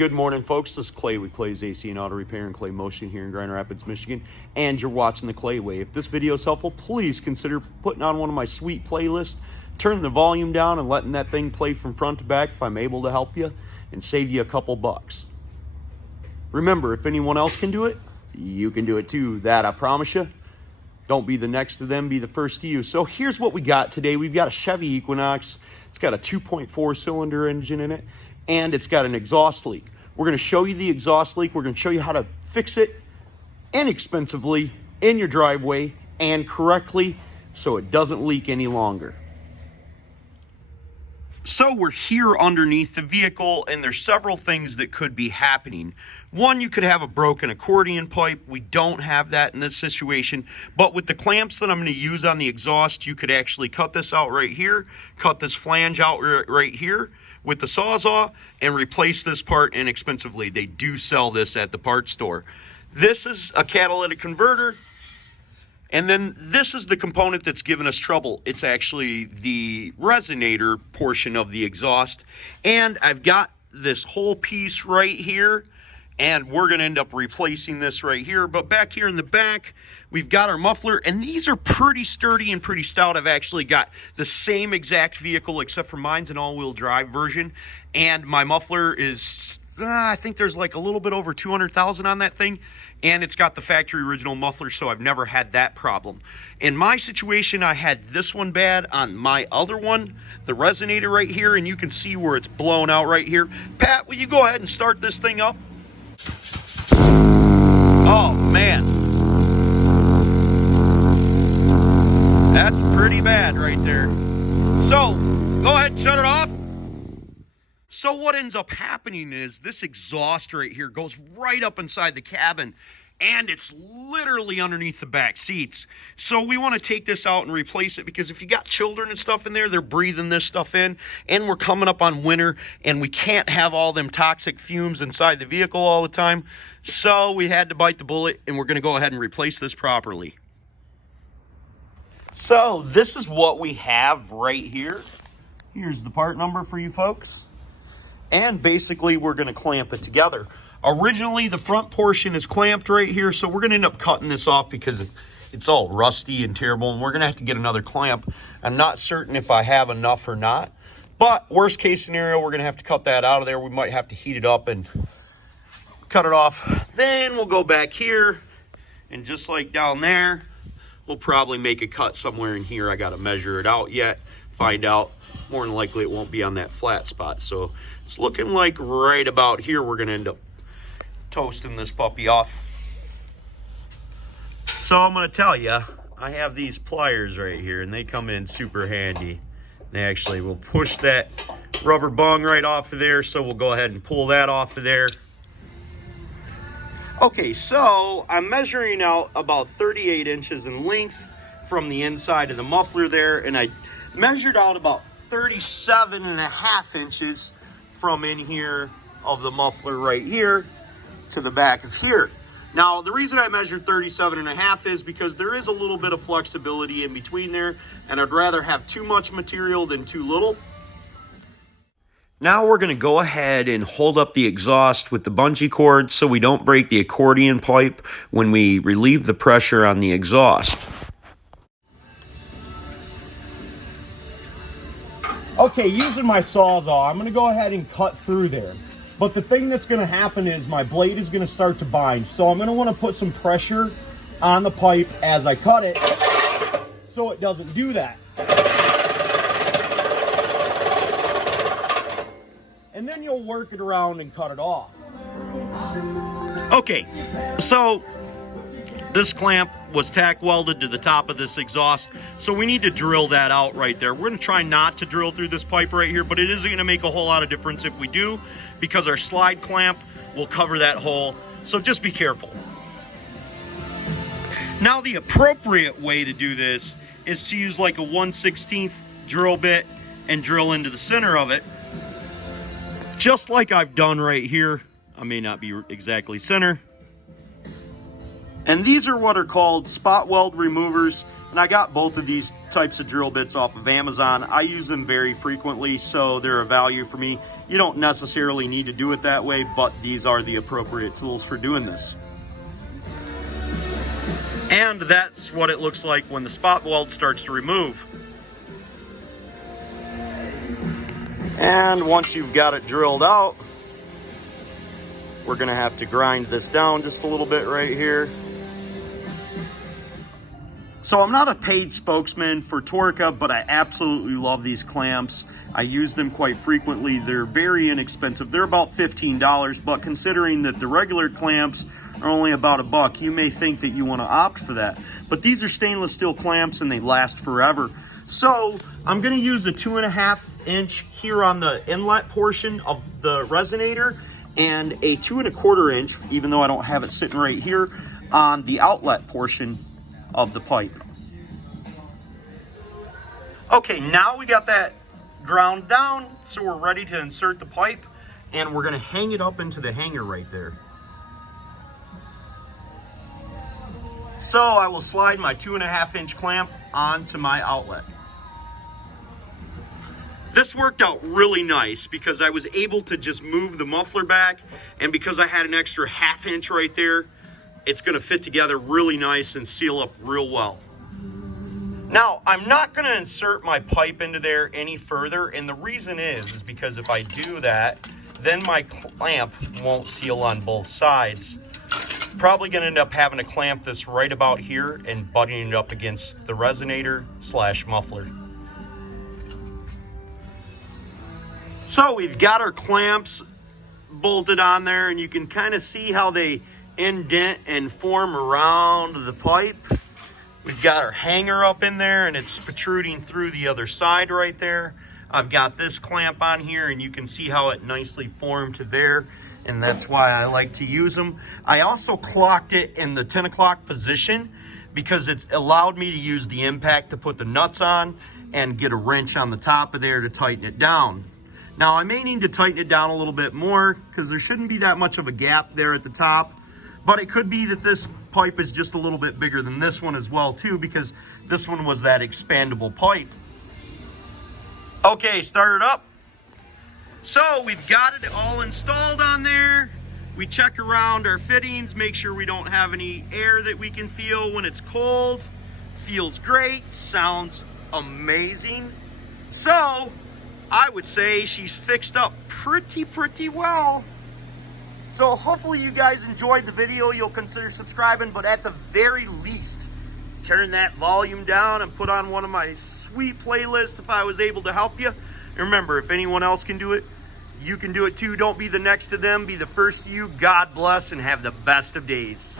good morning, folks. This is Clay with Clay's AC and Auto Repair and Clay Motion here in Grand Rapids, Michigan, and you're watching the Clay Way. If this video is helpful, please consider putting on one of my sweet playlists, turn the volume down and letting that thing play from front to back if I'm able to help you and save you a couple bucks. Remember, if anyone else can do it, you can do it too. That I promise you. Don't be the next to them, be the first to you. So here's what we got today. We've got a Chevy Equinox. It's got a 2.4 cylinder engine in it, and it's got an exhaust leak. We're going to show you the exhaust leak. We're going to show you how to fix it inexpensively in your driveway and correctly so it doesn't leak any longer. So we're here underneath the vehicle, and there's several things that could be happening. One, you could have a broken accordion pipe. We don't have that in this situation, but with the clamps that I'm going to use on the exhaust, you could actually cut this out right here, cut this flange out right here with the Sawzall, and replace this part inexpensively. They do sell this at the parts store. This is a catalytic converter. And then this is the component that's given us trouble. It's actually the resonator portion of the exhaust. And I've got this whole piece right here, and we're gonna end up replacing this right here. But back here in the back, we've got our muffler, and these are pretty sturdy and pretty stout. I've actually got the same exact vehicle, except for mine's an all-wheel drive version. And my muffler is, I think there's like a little bit over 200,000 on that thing, and it's got the factory original muffler, so I've never had that problem. In my situation, I had this one bad on my other one, the resonator right here, and you can see where it's blown out right here. Pat, will you go ahead and start this thing up? Oh man, that's pretty bad right there. So go ahead and shut it off. So what ends up happening is this exhaust right here goes right up inside the cabin, and it's literally underneath the back seats. So we want to take this out and replace it, because if you got children and stuff in there, they're breathing this stuff in, and we're coming up on winter, and we can't have all them toxic fumes inside the vehicle all the time. So we had to bite the bullet, and we're going to go ahead and replace this properly. So this is what we have right here. Here's the part number for you folks. And basically, we're going to clamp it together. Originally, the front portion is clamped right here, so we're going to end up cutting this off because it's all rusty and terrible, and we're going to have to get another clamp. I'm not certain if I have enough or not, but worst case scenario, we're going to have to cut that out of there. We might have to heat it up and cut it off. Then we'll go back here, and just like down there, we'll probably make a cut somewhere in here. I got to measure it out yet, find out. More than likely, it won't be on that flat spot, so it's looking like right about here we're going to end up toasting this puppy off. So I'm going to tell you, I have these pliers right here, and they come in super handy. They actually will push that rubber bung right off of there, so we'll go ahead and pull that off of there. Okay, so I'm measuring out about 38 inches in length from the inside of the muffler there, and I measured out about 37.5 inches from in here of the muffler right here to the back of here. Now, the reason I measured 37.5 is because there is a little bit of flexibility in between there, and I'd rather have too much material than too little. Now we're going to go ahead and hold up the exhaust with the bungee cord so we don't break the accordion pipe when we relieve the pressure on the exhaust. Okay, using my Sawzall, I'm going to go ahead and cut through there. But the thing that's going to happen is my blade is going to start to bind. So I'm going to want to put some pressure on the pipe as I cut it so it doesn't do that. And then you'll work it around and cut it off. Okay, so this clamp was tack welded to the top of this exhaust, so we need to drill that out right there. We're going to try not to drill through this pipe right here, but it isn't going to make a whole lot of difference if we do, because our slide clamp will cover that hole, so just be careful. Now the appropriate way to do this is to use like a 1/16 drill bit and drill into the center of it, just like I've done right here. I may not be exactly center. And these are what are called spot weld removers. And I got both of these types of drill bits off of Amazon. I use them very frequently, so they're a value for me. You don't necessarily need to do it that way, but these are the appropriate tools for doing this. And that's what it looks like when the spot weld starts to remove. And once you've got it drilled out, we're gonna have to grind this down just a little bit right here. So I'm not a paid spokesman for Torca, but I absolutely love these clamps. I use them quite frequently. They're very inexpensive. They're about $15, but considering that the regular clamps are only about $1, you may think that you want to opt for that. But these are stainless steel clamps and they last forever. So I'm going to use a 2.5 inch here on the inlet portion of the resonator and a 2.25 inch, even though I don't have it sitting right here, on the outlet portion of the pipe. Okay, now we got that ground down, so we're ready to insert the pipe, and we're going to hang it up into the hanger right there. So I will slide my 2.5 inch clamp onto my outlet. This worked out really nice because I was able to just move the muffler back, and because I had an extra 1/2 inch right there, it's going to fit together really nice and seal up real well. Now, I'm not going to insert my pipe into there any further, and the reason is because if I do that, then my clamp won't seal on both sides. Probably going to end up having to clamp this right about here and butting it up against the resonator / muffler. So we've got our clamps bolted on there, and you can kind of see how they indent and form around the pipe. We've got our hanger up in there and it's protruding through the other side right there. I've got this clamp on here and you can see how it nicely formed to there, and that's why I like to use them. I also clocked it in the 10 o'clock position because it's allowed me to use the impact to put the nuts on and get a wrench on the top of there to tighten it down. Now I may need to tighten it down a little bit more because there shouldn't be that much of a gap there at the top. But it could be that this pipe is just a little bit bigger than this one as well too, because this one was that expandable pipe. Okay, start it up. So we've got it all installed on there. We check around our fittings, make sure we don't have any air that we can feel when it's cold. Feels great, sounds amazing. So I would say she's fixed up pretty well. So hopefully you guys enjoyed the video. You'll consider subscribing, but at the very least, turn that volume down and put on one of my sweet playlists if I was able to help you. And remember, if anyone else can do it, you can do it too. Don't be the next to them, be the first to you. God bless and have the best of days.